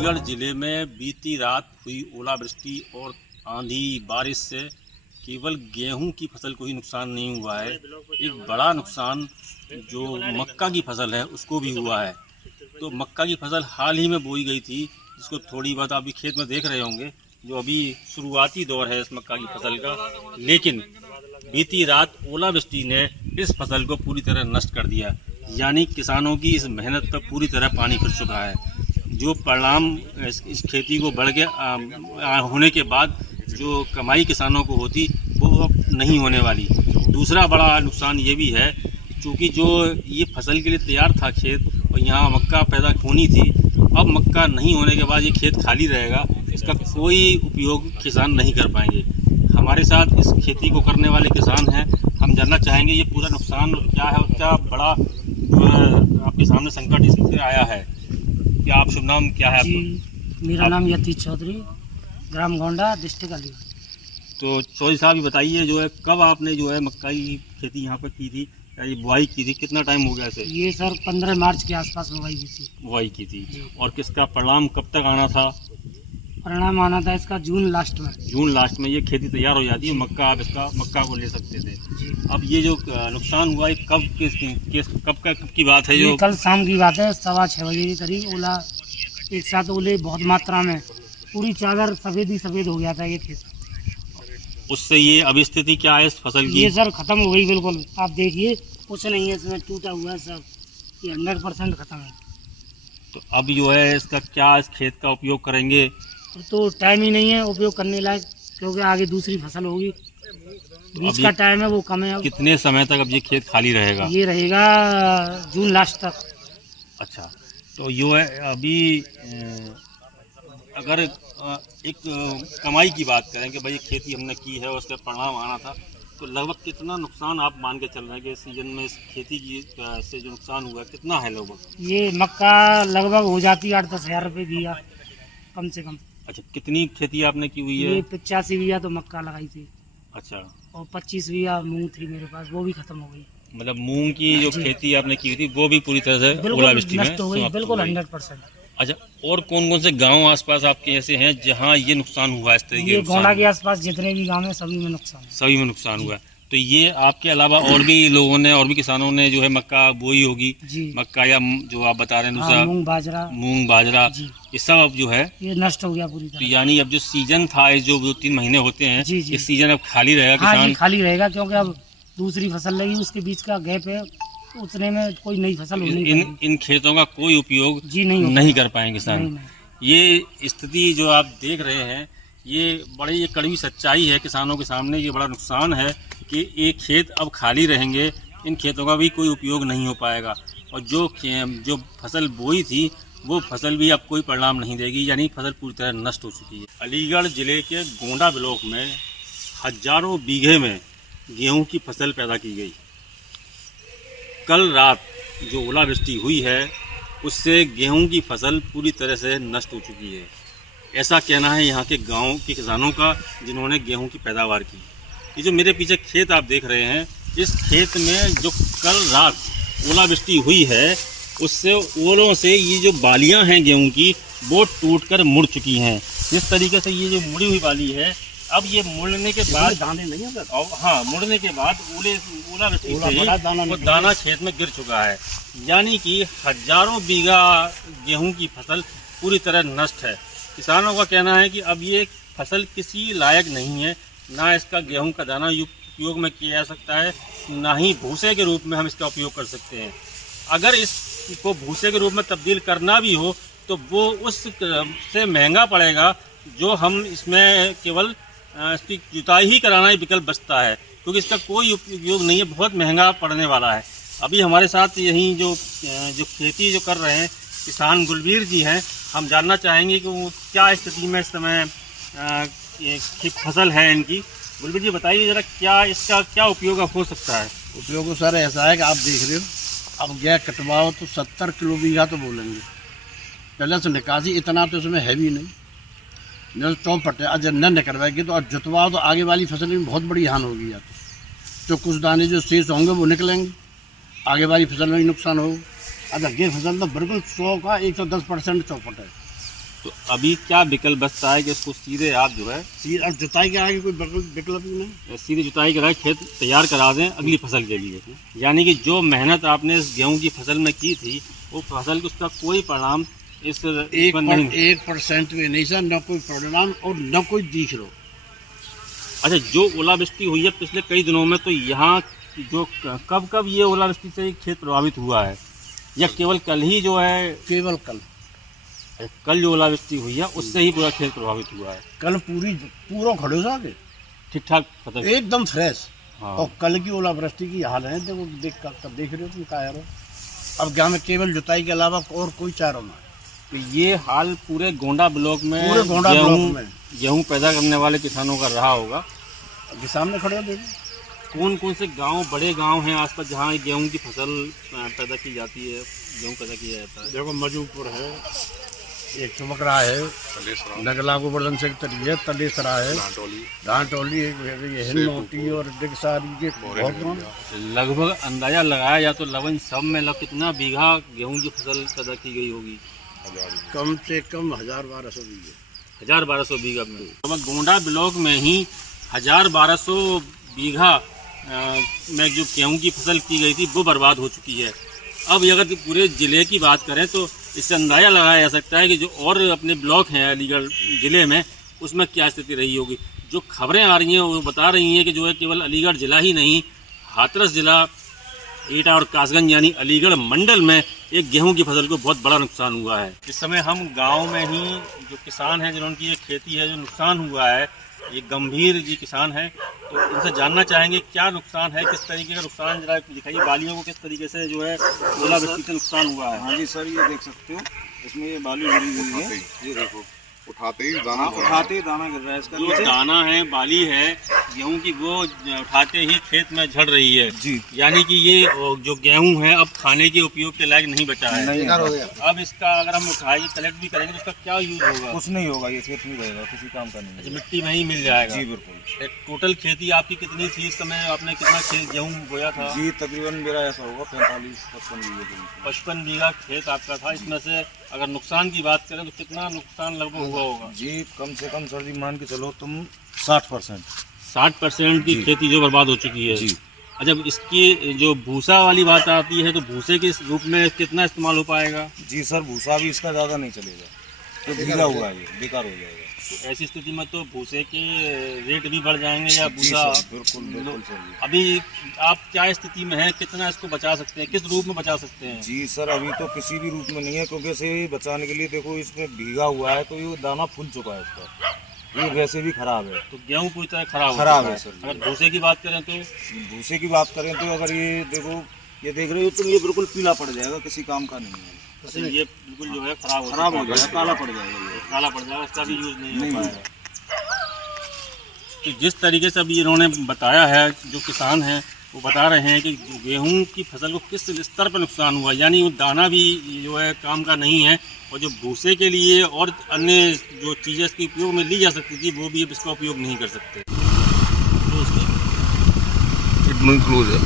अलीगढ़ ज़िले में बीती रात हुई ओलावृष्टि और आंधी बारिश से केवल गेहूं की फसल को ही नुकसान नहीं हुआ है, एक बड़ा नुकसान जो मक्का की फसल है उसको भी हुआ है। तो मक्का की फसल हाल ही में बोई गई थी, जिसको थोड़ी बहुत आप भी खेत में देख रहे होंगे, जो अभी शुरुआती दौर है इस मक्का की फसल का। लेकिन बीती रात ओलावृष्टि ने इस फसल को पूरी तरह नष्ट कर दिया, यानी किसानों की इस मेहनत पर पूरी तरह पानी फिर चुका है। जो परिणाम इस खेती को बढ़ के होने के बाद जो कमाई किसानों को होती वो अब नहीं होने वाली। दूसरा बड़ा नुकसान ये भी है, क्योंकि जो ये फसल के लिए तैयार था खेत और यहाँ मक्का पैदा होनी थी, अब मक्का नहीं होने के बाद ये खेत खाली रहेगा, इसका कोई उपयोग किसान नहीं कर पाएंगे। हमारे साथ इस खेती को करने वाले किसान हैं, हम जानना चाहेंगे ये पूरा नुकसान क्या है और क्या बड़ा आपके सामने संकट इससे आया है। क्या आप शुभ नाम क्या है? जी, मेरा नाम यतीश चौधरी, ग्राम गोंडा, डिस्ट्रिक्ट अलीगढ़। तो चौधरी साहब ये बताइए, जो है कब आपने जो है मक्का की खेती यहाँ पर की थी, या ये बुआई की थी, कितना टाइम हो गया इसे? ये सर 15 मार्च के आसपास बुआई की थी। और किसका परिणाम कब तक आना था? परिणाम आना था इसका जून लास्ट में। जून लास्ट में ये खेती तैयार हो जाती है, मक्का आप इसका मक्का को ले सकते थे। अब ये जो नुकसान हुआ है कब की बात है? जो कल शाम की बात है, 6:15 बजे के करीब ओला एक साथ ओले बहुत मात्रा में, पूरी चादर सफेद ही सफेद हो गया था ये खेत। उससे ये अब स्थिति क्या है इस फसल की? ये सर खत्म हो गई बिल्कुल, आप देखिए कुछ नहीं है इसमें, टूटा हुआ है सब, ये 100% खत्म है। तो अब जो है इसका क्या, इस खेत का उपयोग करेंगे? तो टाइम ही नहीं है उपयोग करने लायक, क्योंकि आगे दूसरी फसल होगी, बीच का टाइम है वो कम है। अब कितने समय तक अब ये खेत खाली रहेगा? ये रहेगा जून लास्ट तक। अच्छा, तो ये है अभी अगर एक कमाई की बात करें कि भाई खेती हमने की है और उसका परिणाम आना था, तो लगभग कितना नुकसान आप मान के चल रहे हैं कि इस सीजन में इस खेती की से जो नुकसान हुआ कितना है लगभग? ये मक्का लगभग हो जाती है 8-10 हज़ार रुपये बीघा कम से कम। अच्छा, कितनी खेती आपने की हुई है? ये 85 बीघा तो मक्का लगाई थी। अच्छा, और 25 बीघा मूंग थी मेरे पास, वो भी खत्म हो गई। मतलब मूंग की जो खेती आपने की थी वो भी पूरी तरह से ओलावृष्टि में नष्ट हो गई, बिल्कुल 100%। अच्छा, और कौन कौन से गांव आसपास आपके ऐसे हैं जहां ये नुकसान हुआ इस तरीके? ये गोंडा के आसपास जितने भी गांव हैं सभी में नुकसान हुआ। तो ये आपके अलावा और भी लोगों ने, और भी किसानों ने जो है मक्का बोई होगी जी, मक्का या जो आप बता रहे हैं दूसरा मूंग बाजरा ये सब अब जो है ये नष्ट हो गया पूरी तरह। तो यानी अब जो सीजन था, जो 2-3 महीने होते हैं, ये सीजन अब खाली रहेगा। हाँ, किसान खाली रहेगा, क्योंकि अब दूसरी फसल लगी, उसके बीच का गैप है, उतने में कोई नई फसल इन खेतों का कोई उपयोग नहीं कर पाएंगे किसान। ये स्थिति जो आप देख रहे हैं, ये बड़ी कड़वी सच्चाई है किसानों के सामने। ये बड़ा नुकसान है कि एक खेत अब खाली रहेंगे, इन खेतों का भी कोई उपयोग नहीं हो पाएगा, और जो फसल बोई थी वो फसल भी अब कोई परिणाम नहीं देगी, यानी फसल पूरी तरह नष्ट हो चुकी है। अलीगढ़ ज़िले के गोंडा ब्लॉक में हजारों बीघे में गेहूं की फसल पैदा की गई। कल रात जो ओलावृष्टि हुई है उससे गेहूं की फसल पूरी तरह से नष्ट हो चुकी है, ऐसा कहना है यहाँ के गांव के किसानों का जिन्होंने गेहूं की पैदावार की। ये जो मेरे पीछे खेत आप देख रहे हैं, इस खेत में जो कल रात ओलावृष्टि हुई है उससे ओलों से ये जो बालियां हैं गेहूं की वो टूटकर मुड़ चुकी हैं। जिस तरीके से ये जो मुड़ी हुई बाली है, अब ये मुड़ने के बाद दाने नहीं है, हाँ, मुड़ने के बाद ओलावृष्टि से वो दाना खेत में गिर चुका है, यानी कि हजारों बीघा गेहूं की फसल पूरी तरह नष्ट है। किसानों का कहना है कि अब ये फसल किसी लायक नहीं है, ना इसका गेहूं का दाना उपयोग में किया जा सकता है, ना ही भूसे के रूप में हम इसका उपयोग कर सकते हैं। अगर इसको भूसे के रूप में तब्दील करना भी हो तो वो उससे महंगा पड़ेगा, जो हम इसमें केवल इसकी जुताई ही कराना ही विकल्प बचता है, क्योंकि इसका कोई उपयोग नहीं है, बहुत महंगा पड़ने वाला है। अभी हमारे साथ यहीं जो खेती जो कर रहे हैं किसान गुलबीर जी हैं, हम जानना चाहेंगे कि वो क्या स्थिति में इस समय फसल है इनकी। गुलबीर जी बताइए जरा, क्या इसका क्या उपयोग हो सकता है? उपयोग सर ऐसा है कि आप देख रहे हो, अब गया कटवाओ तो 70 किलो बीघा तो बोलेंगे, पहले से निकासी इतना तो इसमें है भी नहीं, न चौपट है, अगर न निकलवाएगी तो, और जुतवाओ तो आगे वाली फसल में बहुत बड़ी हानि होगी। या तो कुछ दाने जो शेष होंगे वो निकलेंगे, आगे वाली फसल में भी नुकसान होगा। अगर ये फसल तो बिल्कुल 100 का 110% चौपट है, तो अभी क्या विकल्प बचता है कि इसको सीधे आप जो है सीधे अब जुताई के आगे कोई विकल्प ही नहीं। सीधे जुताई करा के खेत तैयार करा दें अगली फसल के लिए, यानी कि जो मेहनत आपने इस गेहूं की फसल में की थी वो फसल उसका कोई परिणाम इस पर नहीं। 1% भी नहीं सर, न कोई परिणाम और न कोई दिख लो। अच्छा, जो ओलावृष्टि हुई है पिछले कई दिनों में, तो यहाँ जो कब ये ओलावृष्टि से खेत प्रभावित हुआ है या केवल कल ही जो है? केवल कल जो ओलावृष्टि हुई है उससे ही पूरा खेत प्रभावित हुआ है। कल पूरा खड़े जाके ठीक ठाक फसल एकदम फ्रेश। हाँ। और कल की ओलावृष्टि की हाल है, देखो देख रहे हो तुम क्या यार। अब गाँव में केवल जुताई के अलावा और कोई चारा ना। तो ये हाल पूरे गोंडा ब्लॉक में गेहूं पैदा करने वाले किसानों का रहा होगा। अभी सामने खड़े हो, देखो कौन कौन से गांव, बड़े गांव हैं आसपास जहां गेहूं की फसल पैदा की जाती है, गेहूं पैदा किया जाता है? देखो मजूपुर है, एक चमकरा है, नगला गोवर्धन सेक्टर है, तलेसरा है, डांटोली ये है, नोटी और डिगसारी के बहुत लगभग अंदाजा लगाया जाए तो लगभग सब में कितना बीघा गेहूं की फसल पैदा की गई होगी? कम से कम 1000-1200 बीघे। 1000-1200 बीघा में लगभग गोंडा ब्लॉक में ही 1000-1200 बीघा में जो गेहूं की फसल की गई थी वो बर्बाद हो चुकी है। अब अगर पूरे ज़िले की बात करें तो इससे अंदाज़ा लगाया जा सकता है कि जो और अपने ब्लॉक हैं अलीगढ़ ज़िले में उसमें क्या स्थिति रही होगी। जो खबरें आ रही हैं वो बता रही हैं कि जो है केवल अलीगढ़ ज़िला ही नहीं, हाथरस ज़िला, एटा और कासगंज यानी अलीगढ़ मंडल में एक गेहूं की फसल को बहुत बड़ा नुकसान हुआ है। इस समय हम गांव में ही जो किसान हैं जिन्होंने ये खेती है जो नुकसान हुआ है, ये गंभीर जी किसान हैं, तो इनसे जानना चाहेंगे क्या नुकसान है, किस तरीके का नुकसान, जरा दिखाइए बालियों को किस तरीके से जो है ओलावृष्टि से नुकसान हुआ है। हाँ जी सर, ये देख सकते हो इसमें ये बाली भरी हुई है, ये देखो उठाते ही दाना गिर रहा है इसका। जो दाना है, बाली है गेहूं की, वो उठाते ही खेत में झड़ रही है जी, यानी कि ये जो गेहूं है अब खाने के उपयोग के लायक नहीं बचा है। नहीं हो गया। अब इसका अगर हम उठाएंगे कलेक्ट भी करेंगे तो इसका क्या यूज होगा? कुछ नहीं होगा, ये खेत नहीं रहेगा, किसी काम का नहीं। अच्छा, मिट्टी में ही मिल जाएगा? जी बिल्कुल। टोटल खेती आपकी कितनी थी इस समय? आपने कितना खेत गेहूं बोया था? जी तकरीबन मेरा ऐसा होगा 45-55 बीघे। 55 बीघा खेत आपका था। इसमें से अगर नुकसान की बात करें तो कितना नुकसान लगभग हुआ होगा? जी कम से कम सर जी मान के चलो तुम 60%। 60% की खेती जो बर्बाद हो चुकी है जी। अच्छा, इसकी जो भूसा वाली बात आती है तो भूसे के रूप में कितना इस्तेमाल हो पाएगा? जी सर, भूसा भी इसका ज़्यादा नहीं चलेगा, तो भीगा हुआ है, ये बेकार हो जाएगा। तो ऐसी स्थिति में तो भूसे के रेट भी बढ़ जाएंगे या भूसा? बिल्कुल बिल्कुल सर जी। अभी आप क्या स्थिति में हैं, कितना इसको बचा सकते हैं, किस रूप में बचा सकते हैं? जी सर, अभी तो किसी भी रूप में नहीं है, क्योंकि इसे बचाने के लिए देखो इसमें भीगा हुआ है तो ये दाना फूल चुका है इसका, ये वैसे भी खराब है। तो गेहूं पूरी तरह खराब है सर। अगर भूसे की बात करें तो? भूसे की बात करें तो अगर ये देखो, ये देख रहे हो तो ये बिल्कुल पीला पड़ जाएगा, किसी काम का नहीं है। तो ये बिल्कुल जो है खराब हो जाएगा, काला पड़ जाएगा, ये काला पड़ जाएगा, इसका भी यूज नहीं हो पाएगा। तो जिस तरीके से अभी इन्होंने बताया है, जो किसान हैं वो बता रहे हैं कि गेहूं की फसल को किस स्तर पर नुकसान हुआ, यानी वो दाना भी जो है काम का नहीं है और जो भूसे के लिए और अन्य जो चीज़ें इसके उपयोग में ली जा सकती थी वो भी अब इसका उपयोग नहीं कर सकते। क्लोज है।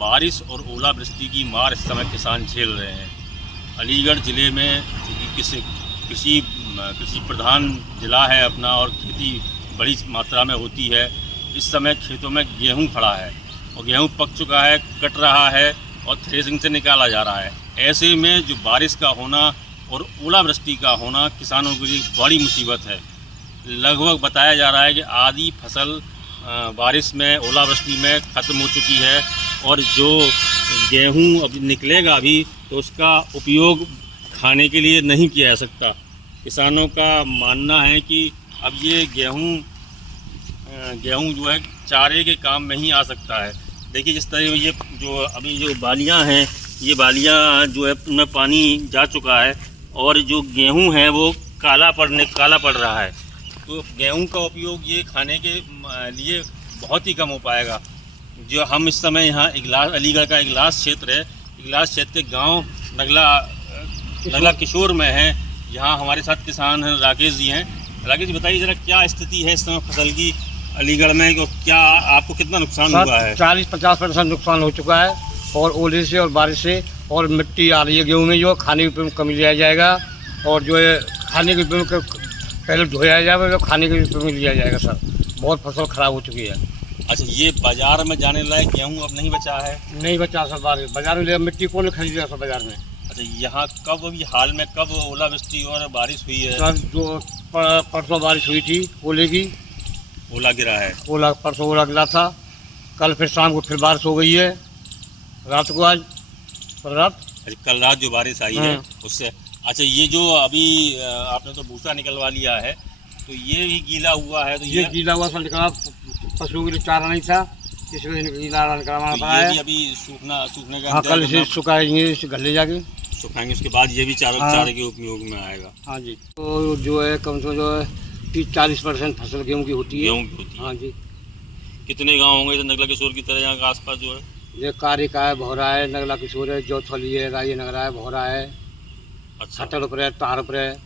बारिश और ओलावृष्टि की मार इस समय किसान झेल रहे हैं। अलीगढ़ ज़िले में कृषि प्रधान ज़िला है अपना और खेती बड़ी मात्रा में होती है। इस समय खेतों में गेहूं खड़ा है और गेहूं पक चुका है, कट रहा है और थ्रेसिंग से निकाला जा रहा है। ऐसे में जो बारिश का होना और ओलावृष्टि का होना किसानों के लिए बड़ी मुसीबत है। लगभग बताया जा रहा है कि आधी फसल बारिश में, ओलावृष्टि में ख़त्म हो चुकी है और जो गेहूं अभी निकलेगा अभी तो उसका उपयोग खाने के लिए नहीं किया जा सकता। किसानों का मानना है कि अब ये गेहूं जो है चारे के काम में ही आ सकता है। देखिए जिस तरह ये जो अभी जो बालियां हैं, ये बालियां जो है उनमें पानी जा चुका है और जो गेहूं है वो काला पड़ रहा है। तो गेहूं का उपयोग ये खाने के लिए बहुत ही कम हो पाएगा। जो हम इस समय यहाँ इगलास, अलीगढ़ का इगलास क्षेत्र है, इगलास क्षेत्र के गांव नगला किशोर में है। यहाँ हमारे साथ किसान हैं, राकेश जी हैं। राकेश जी बताइए ज़रा क्या स्थिति है इस समय फसल की, अलीगढ़ में क्या आपको कितना नुकसान हुआ है? 40-50% नुकसान हो चुका है, और ओले से और बारिश से, और मिट्टी आ रही है गेहूँ में, जो खाने के रुपये में कमी लिया जाएगा, और जो है खाने के रुपये में पहले धोया जाएगा, जो खाने के रुपये में लिया जाएगा सर। बहुत फसल खराब हो चुकी है। अच्छा, ये बाजार में जाने लायक गेहूँ अब नहीं बचा है? नहीं बचा सर, बाजार में ले मिट्टी कौन खरीदेगा सर बाजार में। अच्छा, यहाँ कब अभी हाल में कब ओलावृष्टि और बारिश हुई है? सर जो परसों बारिश हुई थी ओले की, ओला गिरा है। परसों ओला गिरा था, कल फिर शाम को फिर बारिश हो गई है, रात को आज रात। अच्छा, कल रात जो बारिश आई है उससे। अच्छा, ये जो अभी आपने तो भूसा निकलवा लिया है, तो ये भी गीला हुआ है? तो ये गीला हुआ सर निकला, पशुओं के लिए चारा नहीं था, इस वजह से गीला निकलवाना पड़ा है। ये भी अभी सूखने का। हाँ, कल से सुखाएंगे, इसे घर ले जाके सुखाएंगे, उसके बाद ये भी चारे के उपयोग में आएगा। हाँ जी। तो जो है कम से कम जो है 30-40% फसल गेहूँ की होती है। गेहूँ की होती है। हाँ जी। कितने गांव होंगे नगला किशोर की तरह यहाँ के आसपास जो है? ये कारिका है, भौरा है, नगला किशोर है, जोथली है, राय नगरा है, भौरा है, अच्छा, छटर है, तार पर है।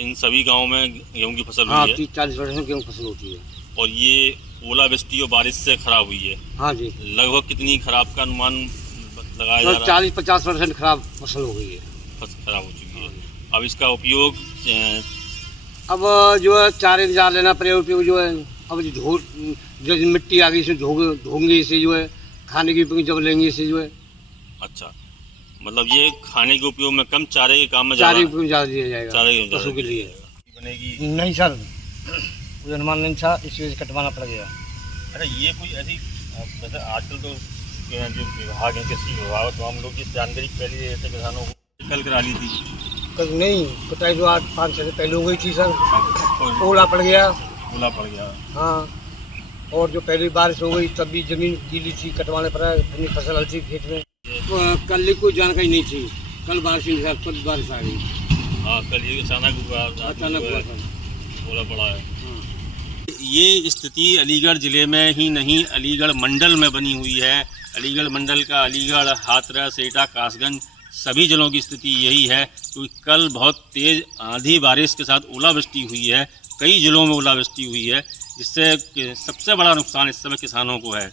इन सभी गाँव में गेहूँ की फसल हाँ, हुई है? 30-40% गेहूँ फसल होती है। और ये ओलावृष्टि और बारिश से खराब हुई है? हाँ जी। लगभग कितनी खराब का अनुमान लगाया जा रहा है? 40-50% खराब फसल हो गई है, फसल खराब हो चुकी है। अब इसका उपयोग अब जो है चारे में जा लेना पड़ेगा उपयोग, जो है अब जो मिट्टी आ गई इसमें धोंगे, इसे जो है खाने के उपयोग जब लेंगे इसे जो है। अच्छा, मतलब ये खाने के उपयोग में कम, चारे के काम में चारे के उपयोग ज़्यादा दिया जाएगा चारे पशु के लिए। बनेगी? नहीं सर, कोई अनुमान नहीं था, इस वजह से कटवाना पड़ गया। अच्छा, ये कोई ऐसी वैसे आजकल तो जो विभाग है, कृषि विभाग, तो हम लोग इस जानकारी पहले ऐसे किसानों को कल करा ली थी? कल नहीं, कटाई तो आज 5-6 दिन पहले हो गई थी सर, ओला पड़ गया। ओला पड़ गया? हाँ, और जो पहली बारिश हो गई तब भी जमीन गीली थी, कटवाने पड़ा, अपनी फसल हल थी खेत में। कल कोई जानकारी नहीं थी, कल बारिश नहीं था, खुद बारिश आ गई। हाँ, कल ये अचानक हुआ ओला पड़ा है। ये स्थिति अलीगढ़ ज़िले में ही नहीं, अलीगढ़ मंडल में बनी हुई है। अलीगढ़ मंडल का अलीगढ़, हाथरस, एटा, कासगंज सभी जिलों की स्थिति यही है, क्योंकि कल बहुत तेज़ आंधी बारिश के साथ ओलावृष्टि हुई है। कई जिलों में ओलावृष्टि हुई है, जिससे सबसे बड़ा नुकसान इस समय किसानों को है।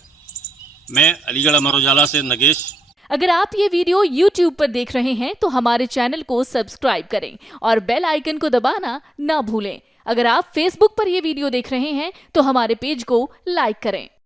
मैं अलीगढ़ अमर उजाला से नगेश। अगर आप ये वीडियो YouTube पर देख रहे हैं तो हमारे चैनल को सब्सक्राइब करें और बेल आइकन को दबाना ना भूलें। अगर आप Facebook पर ये वीडियो देख रहे हैं तो हमारे पेज को लाइक करें।